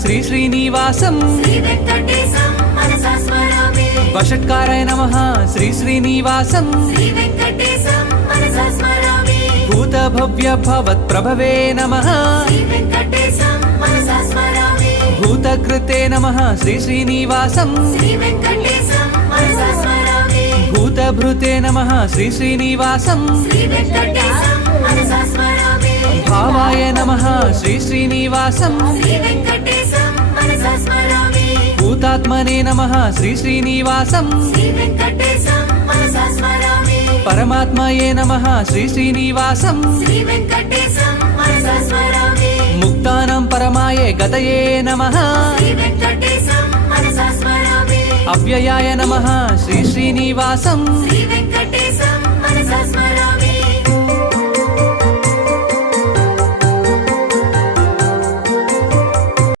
శ్రీ శ్రీనివాసం శ్రీ వెంకటేశం మనసా స్మరామి వషట్కారాయ నమః శ్రీ శ్రీనివాసం శ్రీ వెంకటేశం మనసా స్మరామి భూత భవ్య భవత్ ప్రభవే నమః శ్రీ వెంకటేశం మనసా స్మరామి భూతకృతే నమః శ్రీ శ్రీనివాసం శ్రీ వెంకటేశం మనసా స్మరామి భూతభృతే నమః శ్రీ శ్రీనివాసం శ్రీ వెంకటేశం మనసా స్మరామి భావాయ నమః శ్రీ శ్రీనివాసం శ్రీ వెంకటేశం మనసా స్మరామి భూతాత్మనే నమః శ్రీ శ్రీనివాసం శ్రీ వెంకటేశం మనసా స్మరామి పరమాత్మయే నమః శ్రీ శ్రీనివాసం శ్రీ వెంకటేశం మనసా స్మరామి ముక్తానం పరమాయే గతయే నమః శ్రీ వెంకటేశం మనసా స్మరామి అవ్యయాయ నమః శ్రీ శ్రీనివాసం శ్రీ వెంకటేశం మనసా స్మరామి